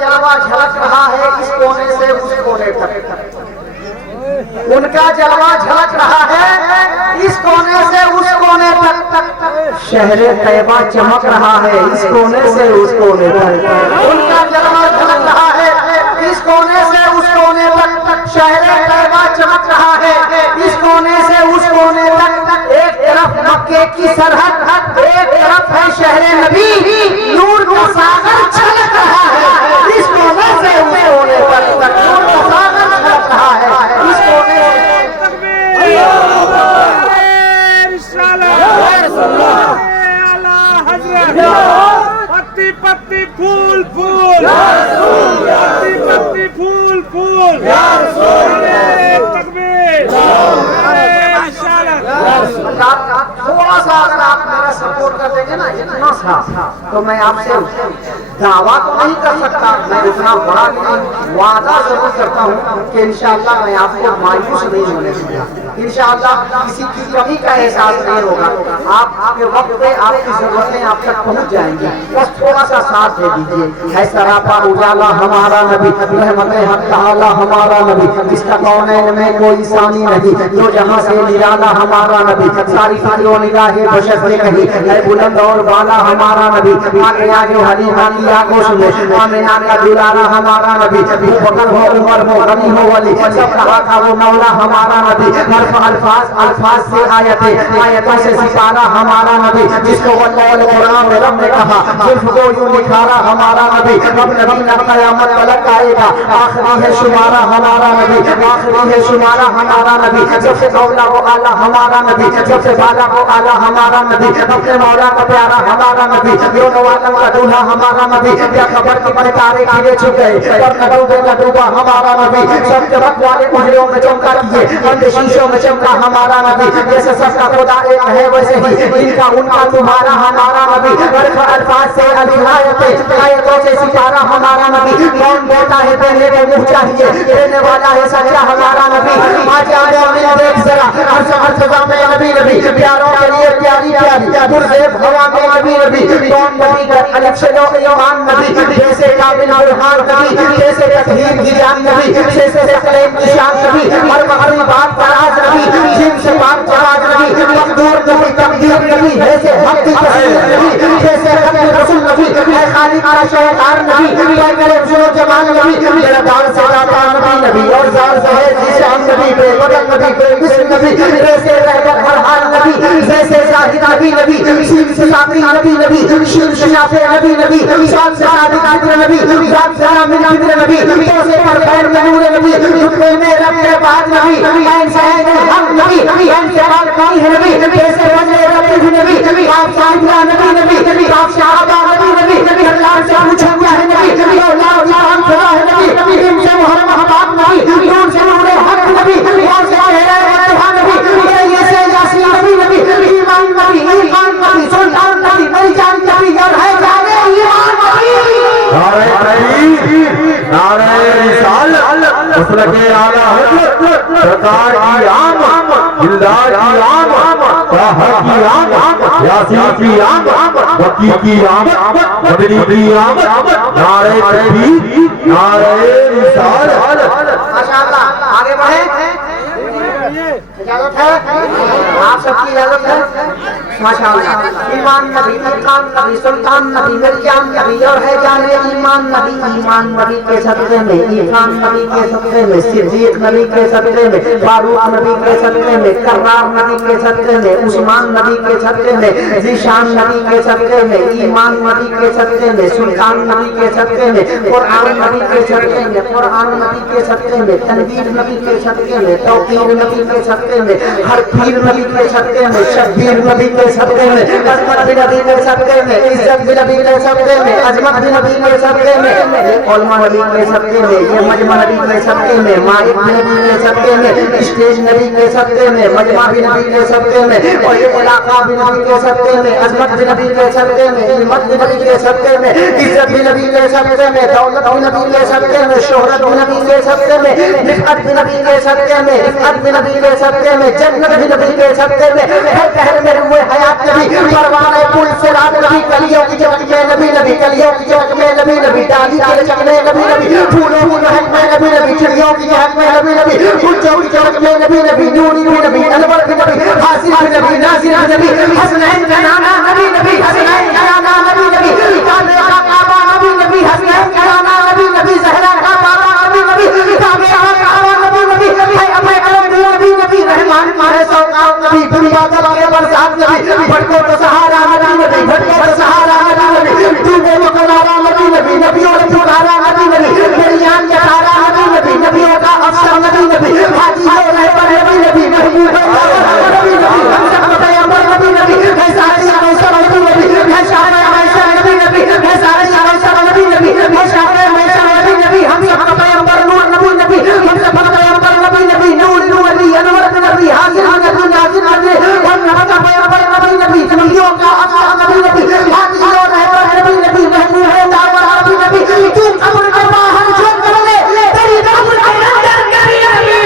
جلوہ جھلک رہا ہے اس کونے سے اس کونے تک، ان کا جلوہ جھلک رہا ہے اس کونے سے اس کونے تک، شہر طیبہ چمک رہا ہے اس کونے سے اس کونے تک، ان کا جلوہ جھلک رہا ہے اس کونے سے اس کونے تک، شہر طیبہ چمک رہا ہے اس کونے سے اس کونے تک، ایک طرف مکے کی سرحد، ایک طرف ہے شہر نبی، نور کا ساغر چھلک رہا ہے اس کونے سے اس کونے تک، نور کا ساغر چھلک رہا ہے اس کونے سے۔ پتی پتی پھول پھول، پتی پتی پھول پھول، تکبیر، تھوڑا سا اگر آپ میرا سپورٹ کر دیں گے نا اتنا سا، تو میں آپ سے دعویٰ تو نہیں کر سکتا، میں اتنا بڑا وعدہ ضرور کرتا ہوں کہ انشاءاللہ میں آپ کو مایوس نہیں ہونے دوں گا، انشاءاللہ کسی کی کمی کا احساس نہیں ہوگا، آپ کے وقت پہ آپ کی ضرورتیں آپ تک پہنچ جائیں گی، بس تھوڑا سا ساتھ دے دیجیے۔ ہے سراپا اجالا ہمارا نبی، رحمت حق تعالی ہمارا نبی، جس کا کونین میں کوئی ثانی نہیں، جو جہاں سے نرالا ہمارا نبی، ساری فکر و نگاہ بشر سے کہیں، ہے بلند اور بالا ہمارا نبی، آگے آگے حلیمہ کی آگوش میں، آمنہ کا دلارا ہمارا نبی، بکر ہو عمر ہو غنی ہو ولی، سب رہا تھا وہ مولا ہمارا نبی، حرف الفاظ سے آیتیں، آیتوں سے ستارہ ہمارا نبی، جس کو واللہ القرآن میں رب نے کہا، صرف کو یوں نکھارا ہمارا نبی، رب نبی نہ قیامت تلک آئے گا، آخری ہے شمارہ ہمارا نبی، آخری ہے شمارہ ہمارا نبی، سب سے اولا وہ اعلیٰ ہمارا نبی، سب سے بالا وہ اعلیٰ ہمارا نبی، اپنے مولا کا پیارا ہمارا نبی، دونوں عالم کا دولہا ہمارا نبی، کیا خبر کی بڑے تارے گرے چھپ گئے، اور نہ ڈوبے نہ ڈوبا ہمارا نبی، سب چمک والے اجڑوں میں چمکا کیے، اندھ شیشوں میں چمکا ہمارا نبی، جیسے سب کا خدا ایک ہے ویسے ہی ان کا تمہارا ہمارا نبی، حرف الفاظ سے الہایتیں، آیتوں سے ستارہ ہمارا نبی، کون دیتا ہے دینے کو منہ چاہیے، دینے والا ہے سچا ہمارا نبی، آج آج آمین دیکھ ذرا، ہر فضا میں نبی نبی، پیاروں کے لیے پیاری پیاری، مرزیب ہوا میں نبی نبی، کون نبی کا الف سے لو ایمان نبی، جیسے کامل برہان نبی، جیسے تطہیر کی جان نبی، جیسے سقلین کی شان نبی، ہر مغربی بات فراز نبی، جن سے بات جواز نبی، مقدور نبی تقدیر نبی، جیسے حق کی تصویر نبی، جیسے ختم رسول نبی، اے خالق کا شہدار نبی، اے کرے رسول و جمال نبی، میرا دار سے داتا نبی نبی، اور زار زہر جیشان نبی، بے بدل نبی، بے بسم نبی، جیسے رہبر ہر حال نبی، جیسے زاہد نبی نبی، شیر سے ساتھی نبی نبی، شیر شنافے نبی نبی، شان سے صادق عدر نبی، ذات سے آمین عدر نبی، تو سے پر خیر میں نور نبی، رتبے میں رب کے بعد نبی، این سے این حق نبی، این سے بالکانی ہے نبی، جیسے وجہ رب نبی، آپ صاحبہ نبی نبی، آپ صحابہ نبی نبی، اللہ سے پوچھا کیا ہے نبی، اللہ جہاں خدا ہے نبی، ان سے محرم حباب نبی، نور سے نور حق نبی، اور سے آہرہ اتحا نبی، یہ سے یاسین نبی نبی، ایمان نبی، ایمان نبی، سلطان نبی، میری جان نبی، اور ہے جانے ایمان نبی۔ نعرہ تکبیر، نعرہ رسالت، مسلک اعلی حضرت، سرکار کی آمد، دلدار کی آمد، طاہر کی آمد، یاسین کی آمد، وکی کی آمد، مدنی کی آمد، نعرہ تکبیر، نعرہ رسالت۔ ماشاءاللہ آگے بڑھیں، اجازت ہے آپ سب کی اجازت ہے، ماشاءاللہ۔ ایمان نبی، ارکان نبی، سلطان نبی، مرجان نبی، اور ہے جانے ایمان نبی، ایمان نبی کے صدقے میں، ارکان نبی کے صدقے میں، صدیق نبی کے صدقے میں، فاروق نبی کے صدقے میں، کرار نبی کے صدقے میں، عثمان نبی کے صدقے میں، ذیشان نبی کے صدقے میں، ایمان نبی کے صدقے میں، سلطان نبی کے صدقے میں، قرآن نبی کے صدقے میں، قرآن نبی کے صدقے میں، تنویر نبی کے صدقے میں، توقیر نبی کے صدقے میں، ہر پیر نبی کے صدقے میں، شبیر نبی کے صدقے میں، عظمت بھی نبی کے صدقے میں، عزت بھی نبی کے صدقے میں، عظمت بھی نبی کے صدقے میں، علماء نبی کے صدقے میں، یہ مجمع نبی کے صدقے میں، مائک بھی نبی کے صدقے میں، اسٹیج نبی کے صدقے میں، مجمع بھی نبی کے صدقے میں، اور یہ علاقہ بھی نبی کے صدقے میں، عظمت بھی نبی کے صدقے میں، علمت بھی نبی کے صدقے میں، عزت بھی نبی کے صدقے میں، دولت بھی نبی کے صدقے میں، شہرت بھی نبی کے صدقے میں، رفعت بھی نبی کے صدقے میں، رفعت بھی نبی کے صدقے میں، جنت بھی نبی کے صدقے میں، ہر پہر میں روئے حیات نبی، پروانہ پل صراط نبی، کلیوں کی چمک میں نبی نبی، کلیوں کی چمک میں نبی نبی، ڈالی کے چمک میں نبی حجت نبی نبی نبی نوری نبی انور نبی حاصل نبی ناصر نبی حسنین کا نانا نبی نبی حسنین کا نانا نبی نبی کعبہ کا کعبہ نبی نبی حسنین کا نانا نبی نبی زہرا کا بابا نبی نبی کعبہ کا کعبہ نبی نبی ہے ابے نبی نبی رحمان مارے سوکاؤ نبی دنیا جب کے برسات نبی بھٹکو تو سہارا نبی نبی بھٹکو تو سہارا نبی نبی ڈوبے تو کنارا نبی نبی نبیوں نے پکارا نبی نبی میری جان جٹارا نبی نبی نبیوں کا افسر نبی نبی حاجی ہو رہے پر نبی نبی محبوب نبی نبی ہم سب کو پیغمبر نبی نبی ہے سارے شاہ نبی نبی ہے شاہ نبی نبی ہے سارے شاہ نبی نبی ہے شاہ نبی نبی ہم سب کو پیغمبر نور نبی نبی ہم سب کو پیغمبر نبی نبی نور نبی انور نبی حاضر نبی ناظر نبی ہم سب کو پیغمبر نبی نبی نبیوں کا افسر نبی نبی حاجی ہو رہے پر نبی نبی محبوب ہے دعوت نبی نبی تو قبر کے باہر جو کر لے تیری قبر کے اندر کری نبی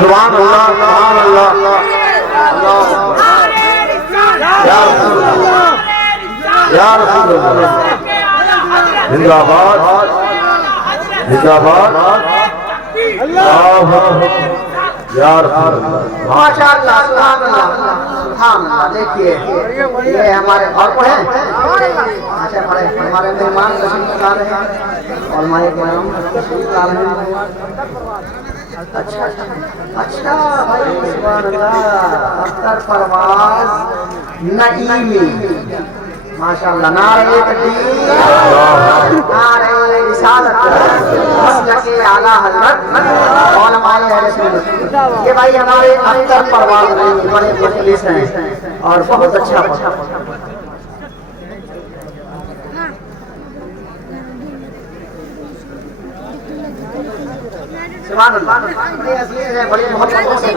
سبحان اللہ سبحان اللہ یا رسول اللہ زندہ باد زندہ باد یا رسول اللہ ماشاء اللہ سبحان اللہ سبحان اللہ دیکھیے یہ ہمارے اور کو ہیں اچھا بڑے ہمارے مہمان تشریف لا رہے ہیں اور ہمارے کرام تشریف لا رہے ہیں اچھا اچھا بھائی سبحان اللہ اختر پرواز نعیمی ماشاء اللہ نعرہ تکبیر نعرہ رسالت مسلک اعلیٰ حضرت علماء اہل سنت یہ بھائی ہمارے اختر پرواز بڑے مخلص ہیں اور بہت اچھا سبحان اللہ بڑے عزیز ہیں بڑے محبتوں سے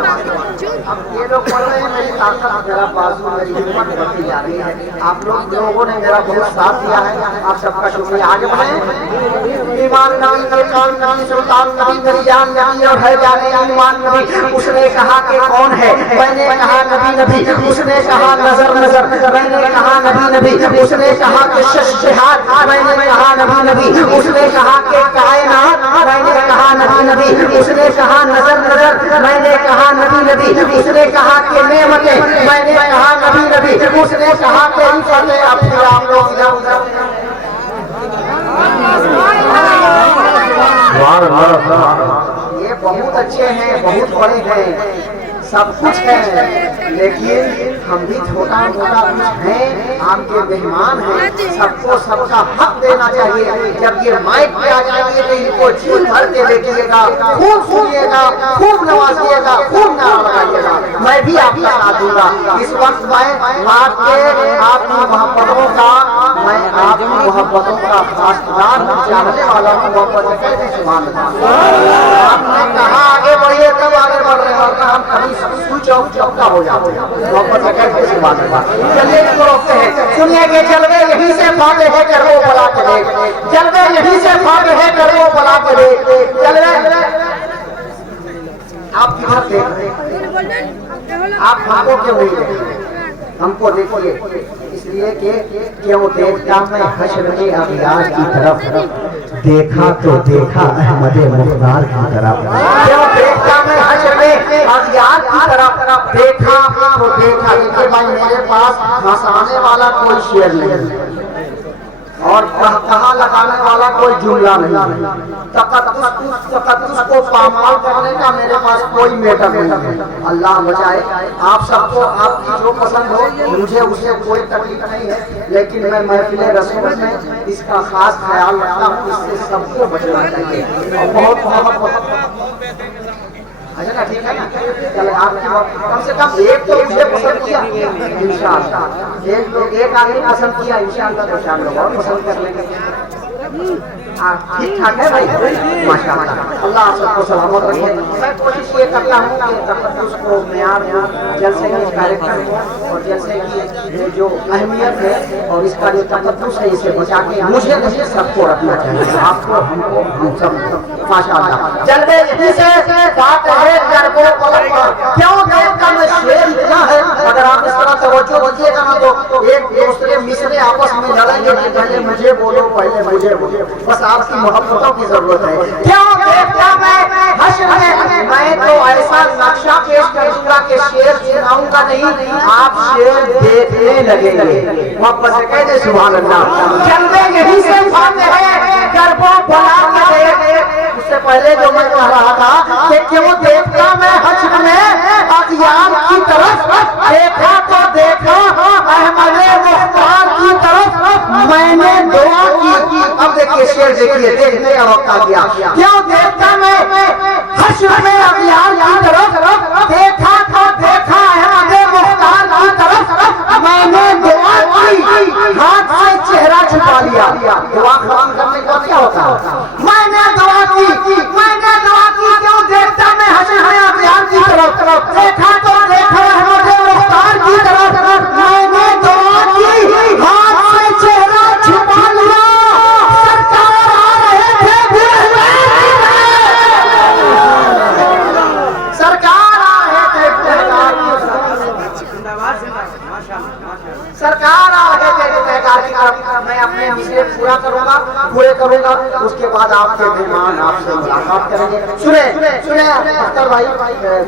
اب یہ لوگ پڑھ رہے ہیں میری طاقت میرا بازو میری ہمت بڑھتی جا رہی ہے آپ لوگوں نے میرا بہت ساتھ دیا ہے آپ سب کا شکریہ آگے بڑھیں ایمان نبی کلچان نبی سلطان نبی میری جان نبی اور ہے جانے ایمان نبی اس نے کہا کہ کون ہے میں نے کہا نبی نبی اس نے کہا نظر نظر میں نے کہا نبی نبی اس نے کہا کہ شہاد میں نے کہا نبی نبی اس نے کہا کہ کائنات میں نے کہا نبی نبی اس نے کہا نظر نظر میں نے کہا نبی نبی اس نے کہا کہ نعمتیں میں نے کہا نبی نبی اس نے کہا کہ فتح اب پھر آپ لوگ ادھر یہ بہت اچھے ہیں بہت بڑے ہیں سب کچھ ہے لیکن ہم بھی چھوٹا موٹا کچھ ہیں آپ کے مہمان ہیں سب کو سب کا حق دینا چاہیے جب یہ مائک پہ آ جائیں گے تو ان کو جھول بھر کے دیکھیے گا خوب سنیے گا خوب نوازیے گا خوب نعرہ لگائیے گا میں بھی آپ کا ساتھ دوں گا اس وقت میں آپ کی محبتوں کا خاصدار ہوں چاہنے والا ہوں محبت کہتے سبحان اللہ آپ نے کہا آگے بڑھیے تب آگے بڑھ رہے ہیں ہم کبھی چوکا ہو جاتے ہیں محبت کہتے سبحان اللہ چلیے اس کو روکتے ہیں سنیے کہ جلوے یہیں سے فاتح ہے کر وہ بلا کے دیکھ جلوے یہیں سے فاتح ہے کر وہ بلا کے دیکھ جلوے آپ کدھر دیکھ رہے ہیں آپ ہم کو کیوں نہیں دیکھ رہے ہم کو دیکھیے اس لیے کہ کیوں دیکھتا میں حشر کے اغیار کی طرف دیکھا تو دیکھا احمد مختار کی طرف کیوں دیکھتا میں حشر میں اغیار کی طرف دیکھا تو دیکھا لیکن بھائی میرے پاس ہنسانے والا کوئی شعر نہیں اور کہا لگانے والا کوئی جملہ نہیں تقدس کو پامال کرنے کا میرے پاس کوئی میٹر نہیں ہے اللہ بچائے آپ سب کو آپ کی جو پسند ہو مجھے اس سے کوئی تکلیف نہیں ہے لیکن میں محفل رسول میں اس کا خاص خیال رکھتا ہوں اس سے سب کو بچنا چاہیے اور بہت اچھا ٹھیک ہے نا چلے آپ کی کم سے کم ایک تو مجھے پسند کیا انشاءاللہ ایک آدمی پسند کیا انشاءاللہ تو شام لوگ اور پسند کر لیں گے ٹھیک ٹھاک ہے بھائی ماشاء اللہ اللہ آپ سب کو سلامت رکھے میں کوشش یہ کرتا ہوں کہ تقدس کو معیار ہو جلسے کا کیریکٹر ہو اور جلسے کی جو اہمیت ہے اور اس کا جو تقدس ہے اسے بچا کے مجھے سب کو رکھنا چاہیے آپ کو ہم کو ہم سب ماشاء اللہ جلدی یہیں سے بات ہے کربو پلٹ پر کیوں دیکھتا میں شعر اتنا ہے اگر آپ اس طرح توجہ دیجیے گا نا تو ایک دوسرے مصرے آپس میں لڑیں گے کہ پہلے مجھے بولو پہلے مجھے بس آپ کی محبتوں کی ضرورت ہے. کیوں دیکھتا میں حشر میں تو ایسا نقشہ پیش کر دوں گا کہ شعر سناؤں گا نہیں, آپ شعر دیکھنے لگیں گے. محبت سے کہہ دے سبحان اللہ. جلوے یہی سے فاتح ہے گربوں بنا کے دیکھ. اس سے پہلے جو میں کہہ رہا تھا کہ کیوں دیکھتا میں حشر میں اغیار کی طرف, دیکھا تو دیکھا احمد مختار کی طرف میں نے دعا کی. اب دیکھیے شعر دیکھیے, دیکھنے کا وقت آ گیا. کیوں دیکھتا میں حشر میں اغیار کی طرف, دیکھا تو دیکھا احمد مختار کی طرف میں نے دعا کی, ہاتھ سے چہرہ چھپا لیا. دعا ختم کرنے کا کیا ہوتا ہے؟ میں نے دعا کی, میں نے دعا کی. کیوں دیکھتا میں حشر میں اغیار کی طرف, دیکھا تو دیکھا احمد مختار کی طرف میں نے دعا کی, ہاتھ سے چہرہ چھپا لیا. سرکار آ رہے تھے بھولے, سرکار آ رہے تھے سرکار آ رہے تھے گنہگار کی طرف. میں اپنے حصے پورا کروں گا, پورے کروں گا, اس کے بعد آپ کے مہمان آپ سے ملاقات کریں گے. سنیں اختر بھائی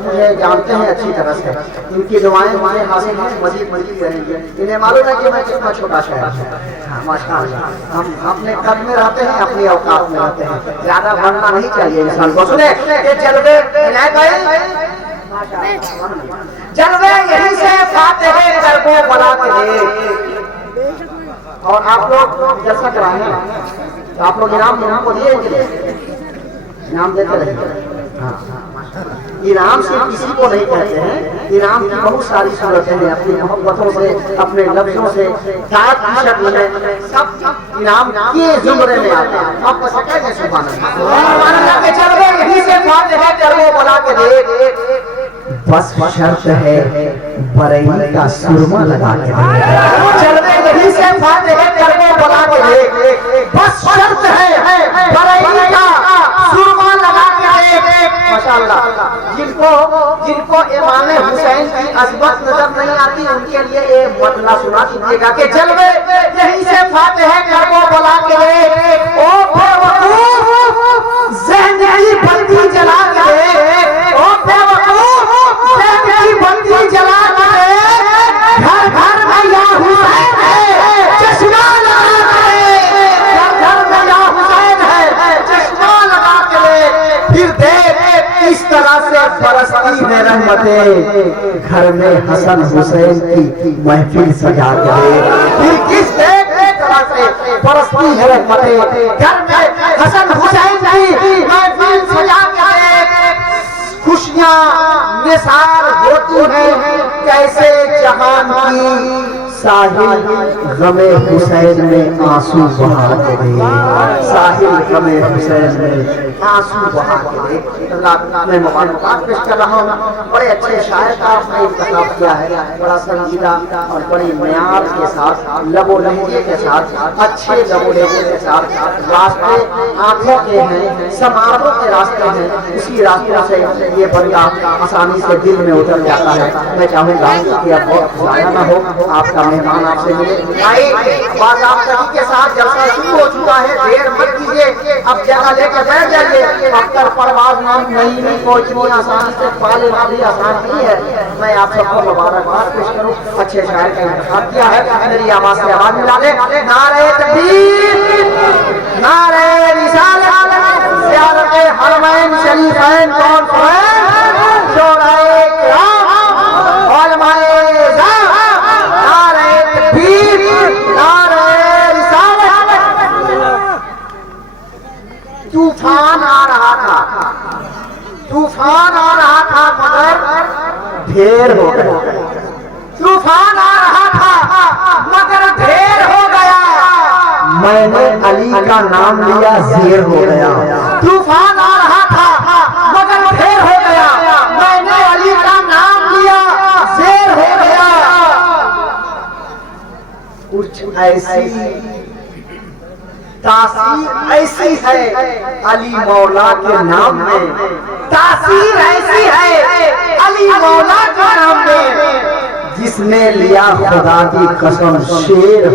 مجھے جانتے ہیں اچھی طرح سے, ان کی دعائیں مجھے حاصل ہیں, مزید رہیں گے. انہیں معلوم ہے کہ میں کتنا چھوٹا شہر ہوں. ماشاء اللہ ہم اپنے قد میں رہتے ہیں, اپنی اوقات میں رہتے ہیں, زیادہ بڑھنا نہیں چاہیے انسان کو. سنیں کہ جلوے جلوے یہی سے فاتح گربوں بنا کے دے. اور آپ لوگ جلسہ کرائیں تو آپ لوگ انعام کو دیے, انعام دیتے رہے. انعام صرف کسی کو نہیں کہتے ہیں, انعام کی بہت ساری صورتیں ہیں. اپنی محبتوں سے, اپنے لفظوں سے, دعوت کی شکل میں, سب انعام کے زمرے میں آتے ہیں. آپ کو سکتے ہیں سبحان اللہ کے چلوے یہی سے فاتح گربوں بنا کے دے. بس شرط ہے بریلی کا سرما لگا کے دے. چلوے یہی سے فاتح گربوں بنا کے دے. بس شرط ہے بریلی کا سرما لگا کے دے. ماشاءاللہ جن کو امام حسین کی عظمت نظر نہیں آتی ان کے لیے ایک مطلع سنا دیجیے گا کہ جلوے یہی سے فاتح گربوں بنا کے دے. او بے وقوف ذہن کی بندی جلا کے دے. او بے وقوف ذہن کی بندی جلا کے دے. گھر گھر میں یا حسین ہے چشمہ لگا کے دے. گھر میں یا حسین ہے چشمہ لگا کے دے. پھر دیکھ اس طرح سے برستی ہے رحمتیں, گھر میں حسن حسین کی محفل سجا کے دے. پھر کس طرح سے برستی ہے رحمتیں, گھر میں حسن حسین کی محفل سجا کے دے. خوشیاں نثار ہوتی ہیں کیسے جہان کی, ساحل غم حسین میں آنسو بہا کے دے. ساحل غم حسین میں آنسو بہا کے دے. اللہ میں مبارکباد پیش کر رہا ہوں. بڑے اچھے شاعر کا آپ نے انتخاب کیا ہے, بڑا سنجیدہ اور بڑی معیار کے ساتھ, لب و لہجے کے ساتھ, اچھے لب و لہجے کے ساتھ. راستے آنکھوں کے ہیں, سماعتوں کے راستے ہیں, اسی راستوں سے یہ بندہ آسانی سے دل میں اتر جاتا ہے. میں چاہوں گا کہ اب وقت ضائع نہ ہو, آپ کا مہمان آپ سے ملے. بعد آپ سبھی کے ساتھ جلسہ شروع ہو چکا ہے, دیر مت کیجیے, اب جگہ لے کے بیٹھ جائیے. اختر پرواز نام نہیں کو اتنی آسانی سے پا لینا بھی آسان نہیں ہے. میں آپ سب کو مبارکباد پیش کروں, اچھے شاعر کا انتخاب کیا ہے. میری آواز سے آواز ملا لے. نعرہ تکبیر, نعرہ رسالت, زیارت حرمین شریفین کانفرنس, شورائے کرام, علماء اعزاز, نعرہ تکبیر, نعرہ رسالت. طوفان آ رہا تھا, طوفان آ رہا تھا مگر ڈھیر ہو گیا. طوفان آ رہا تھا مگر ڈھیر ہو گیا. میں نے علی کا نام لیا زیر ہو گیا. طوفان آ رہا تھا مگر ڈھیر ہو گیا. میں نے علی کا نام لیا زیر ہو گیا. کچھ ایسی تاثیر ایسی ہے علی مولا کے نام میں, تاثیر ایسی ہے علی مولا کے نام میں, جس نے لیا خدا کی قسم شیر.